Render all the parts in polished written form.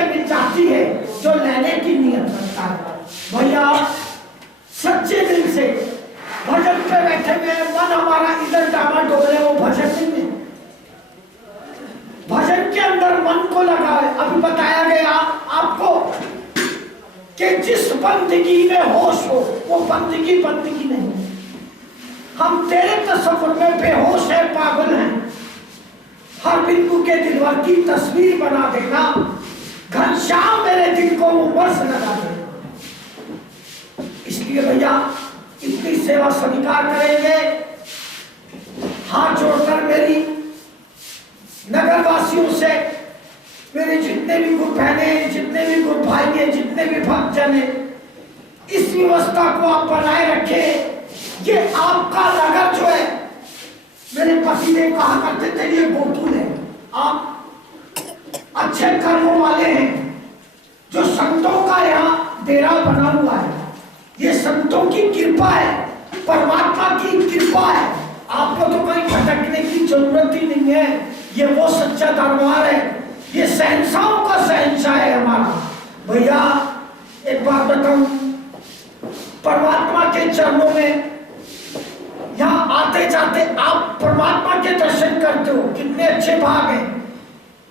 उसे मिल जाती है जो लेने की नियत रखता है। भैया सच्चे दिल से भजन पे बैठे हुए मन हमारा इधर डामाडोल है, वो भजन नहीं है। भजन के अंदर मन को लगाए। अभी बताया गया आपको कि जिस बंदगी में होश हो वो बंदगी बंदगी नहीं। हम तेरे तस्वीर में बेहोश है, पागल हैं। हर बिंदु के दिलवर की तस्वीर बना देना, घनश्याम मेरे दिल को उमर से लगा देना। इसलिए भैया इतनी सेवा स्वीकार करेंगे। हाथ जोड़कर मेरी नगर वासियों से, मेरे जितने भी गुरु बहनें, जितने भी गुरु भाई हैं, जितने भी भक्तजन हैं, इस व्यवस्था को आप बनाए रखें। ये आपका नगर जो है, मेरे पति ने कहा करते थे ये गोतुल है। आप अच्छे कर्मों वाले हैं, जो संतों का यहाँ डेरा बना हुआ है। ये संतों की कृपा है, परमात्मा की कृपा है। आपको तो कहीं भटकने की जरूरत ही नहीं है। ये वो सच्चा दरबार है, ये शहंशाहों का शहंशाह है हमारा। भैया एक बात बताऊं, परमात्मा के चरणों में यहाँ आते जाते आप परमात्मा के दर्शन करते हो, कितने अच्छे भाग हैं।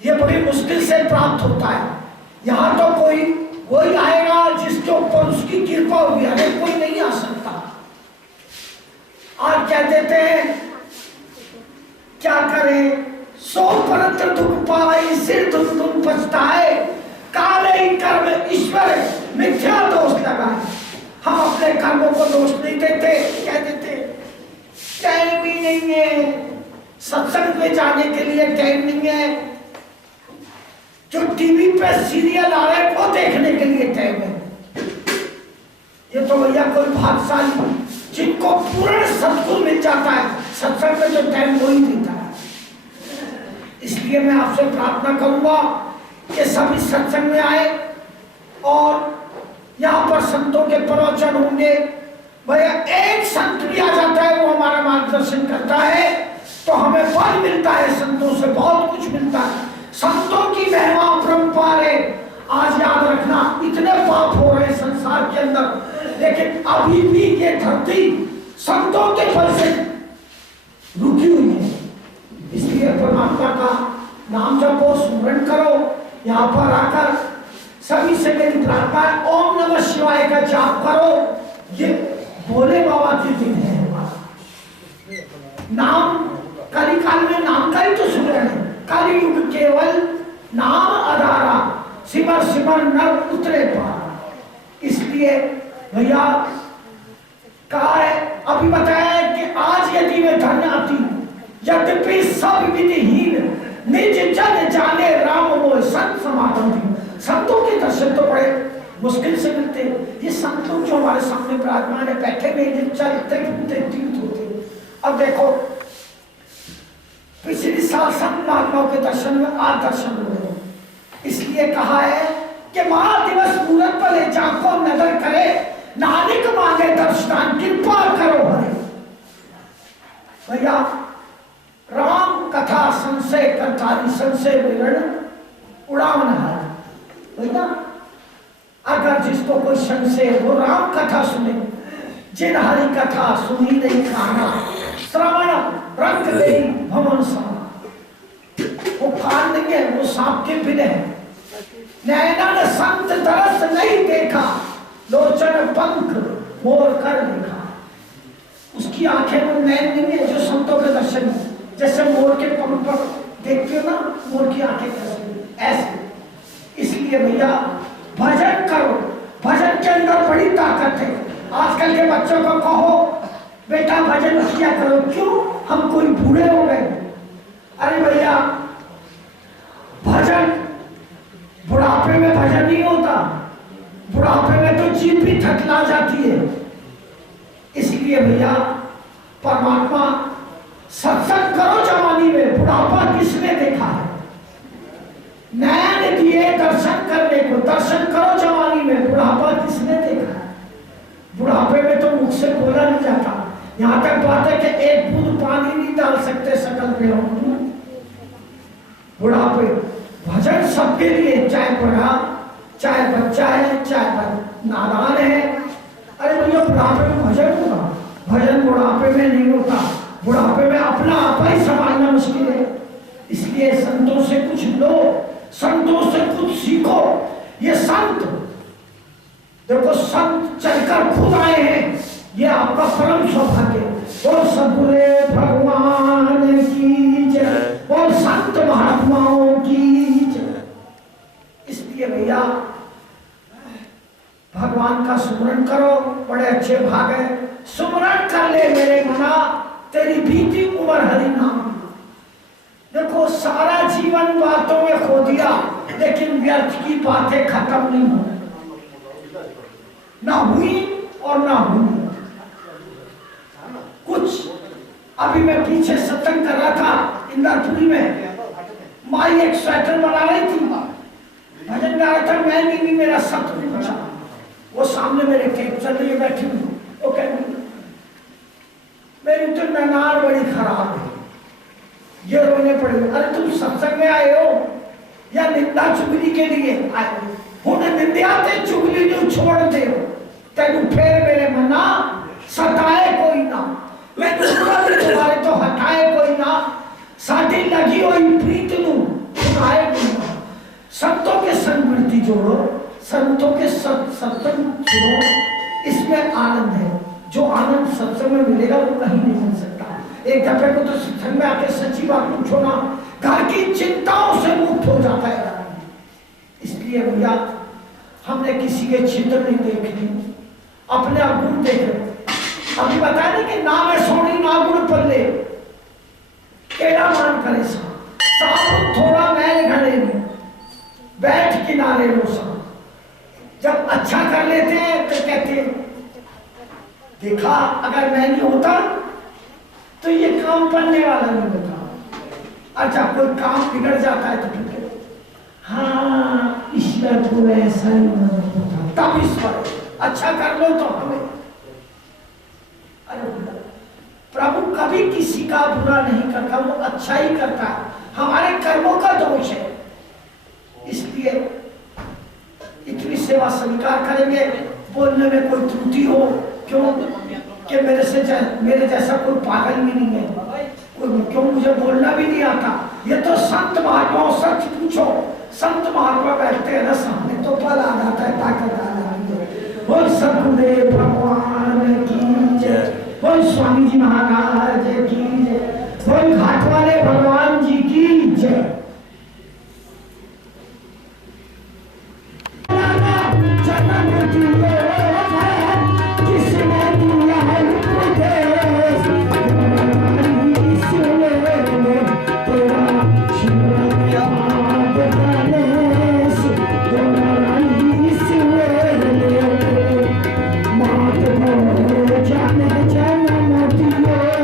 ये बड़ी मुश्किल से प्राप्त होता है। यहाँ तो कोई वही आएगा जिसके ऊपर उसकी कृपा होगी, अरे कोई नहीं आ सकता। आज क्या देते हैं, क्या करें, सो परत्र दुख पाए सिर धुन धुन पछताए, काले कर्म ईश्वर मिथ्या दोष लगाए। हम अपने कर्मों को दोष नहीं देते, कह देते टाइम ही नहीं है, सत्संग में जाने के लिए टाइम नहीं है, जो टीवी पे सीरियल आ रहे हैं वो देखने के लिए टाइम है। ये तो भैया कोई भाग्यशाली जिनको पूर्ण सद्गुण मिल जाता है, सत्संग में जो टाइम वो ही देता है। इसलिए मैं आपसे प्रार्थना करूंगा कि सभी सत्संग में आए और यहाँ पर संतों के प्रवचन होंगे। भैया एक संत भी आ जाता है, वो हमारा मार्गदर्शन करता है तो हमें फल मिलता है, संतों से बहुत कुछ मिलता है। संतों की महिमा अपरंपार है। आज याद रखना, इतने पाप हो रहे हैं संसार के अंदर, लेकिन अभी भी ये धरती संतों के बल से रुकी हुई है। इसलिए परमात्मा का नाम जपो, स्मरण करो। यहाँ पर आकर सभी से मेरी प्रार्थना है, ओम नमः शिवाय का जाप करो। ये भोले बाबा के दिन है हमारा। नाम कलिकाल में नाम का ही तो सुमिरन है। कलि युग केवल नाम आधारा, सिमर सिमर नर उतरे पार। इसलिए भैया कहा है, अभी बताया है कि आज यदि वे धन्य आती, यद्यपि सब विधिहीन निज जन जाने राम मोह संत समागम थी। संतों के दर्शन तो बड़े मुश्किल से मिलते हैं। ये संत लोग जो हमारे सामने विराजमान है, बैठे हुए चरित्र तीर्थ होते। अब देखो पिछले साल संत महात्माओं के दर्शन में आज दर्शन हुए। इसलिए कहा है कि महादिवस मूरत पर जाको नजर करे, नानक मांगे दर्शन कृपा करो हरे। भैया राम कथा संशय करतारी, संशय विवरण उड़ावन है। भैया अगर जिसको कोई संशय वो राम कथा सुने, जिन हरि कथा सुनी नहीं खाना, श्रवण रंग गई भवन सा। वो कान नहीं है, वो सांप के बिने है। नैनन संत दरस नहीं देखा, लोचन पंख मोर कर देखा। उसकी आंखें में नैन नहीं है जो संतों के दर्शन में, जैसे मोर के पंख पर देखते हो ना, मोर की आंखें कैसे ऐसे। इसलिए भैया भजन करो, भजन के अंदर बड़ी ताकत है। आजकल के बच्चों को कहो बेटा भजन किया करो, क्यों, हम कोई बूढ़े हो गए। अरे भैया भजन बुढ़ापे में भजन नहीं होता, बुढ़ापे में तो जीभ भी थकला जाती है। इसलिए भैया परमात्मा सत्संग करो जवानी में, बुढ़ापा किसने देखा है। नैन दिए दर्शन करने को, दर्शन करो जवानी में, बुढ़ापा किसने देखा है। बुढ़ापे में तो मुख से बोला नहीं जाता। यहाँ तक बात है कि एक बूंद पानी नहीं डाल सकते सकल पेड़ों में। बुढ़ापे भजन सब सबके लिए, चाहे बड़ा चाहे बच्चा है चाहे नादान है। अरे भैया बुढ़ापे में भजन होगा, भजन बुढ़ापे में नहीं होता, बुढ़ापे में अपना आपा ही संभालना मुश्किल है। इसलिए संतों से कुछ लो, संतों से कुछ सीखो। ये संत देखो, संत चलकर खुद आए हैं, ये आपका परम सौभाग्य। और सदगुरु भगवान की जय, और संत महात्माओं की जय। इसलिए भैया भगवान का सुमरण करो, बड़े अच्छे भाग है। सुमरण कर ले मेरे मना, तेरी बीती उम्र हरि नाम। देखो सारा जीवन बातों में खो दिया, लेकिन व्यर्थ की बातें खत्म नहीं हो, ना हुई और ना हुई। कुछ अभी मैं पीछे सत्संग कर रहा था इंद्रपुरी में, माई एक स्वेटर बना रही थी, भजन गा रहा था, मैं नहीं, मेरा सत्य नहीं बचा। वो सामने मेरे टेप चल रही है, बैठी हूँ, वो कह रही मेरी तो ननार बड़ी खराब है, ये रोने पड़े। अरे तुम सत्संग में आए हो या निंदा चुगली के लिए आए हो? उन्हें निंदा ते चुगली जो छोड़ दे हो, तेन फिर मेरे मना सताए कोई ना, मैं तुम्हारे तो हटाए कोई ना, साथी लगी हुई प्रीत नू उठाए कोई ना। संतों के संग वृत्ति जोड़ो, संतों के सत्संग सुनो, इसमें आनंद है। जो आनंद सत्संग में मिलेगा वो कहीं नहीं मिल सकता। एक दफे को तो सत्संग में आके सच्ची बात पूछो ना, घर की चिंताओं से मुक्त हो जाता है। इसलिए भैया हमने किसी के चित्र नहीं देखे, अपने अवगुण देखे। अभी बता दें कि नाम है सोनी ना गुण पल्ले, केड़ा मान करे साहब थोड़ा मैल घड़े में बैठ किनारे रोसा। जब अच्छा कर लेते हैं तो कहते हैं देखा, अगर मैं नहीं होता तो ये काम बनने वाला नहीं होता। अच्छा कोई काम बिगड़ जाता है तो फिर हाँ ईश्वर को ऐसा ही होता, तब ईश्वर अच्छा कर लो तो हमें। अरे प्रभु कभी किसी का बुरा नहीं करता, वो अच्छा ही करता है, हमारे कर्मों का दोष है। इसलिए इतनी सेवा स्वीकार करेंगे। बोलने में कोई त्रुटि हो, क्यों कि मेरे जैसा कोई पागल भी नहीं है, कोई क्यों मुझे बोलना भी नहीं आता। ये तो संत महात्माओं सच पूछो, संत महात्मा बैठते हैं ना सामने तो पल आ जाता है, ताकत आ जाती है। बोल सदगुरुदेव भगवान की जय, बोल स्वामी जी महाराज की जय, बोल घाट वाले भगवान जी की जय। जाने जाना मोतियों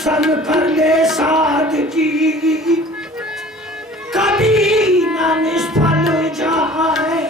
संग कर ले सादगी, कभी न निष्फल जाए।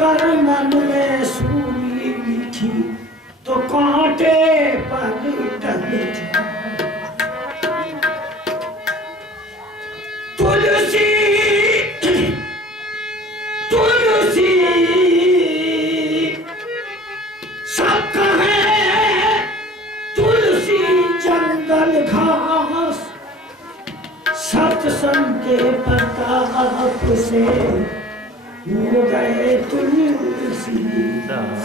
कर मन में सूली लिखी तो कांटे पर टल जाए। तुलसी तुलसी सब कहे तुलसी जंगल घास, सत्संग के प्रताप से हो गए तुलसीदास।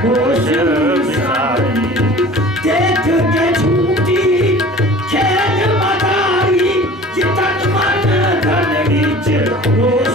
होश बिसारी। देख के झूठी खेल मदारी, जितन मन धन नीच होश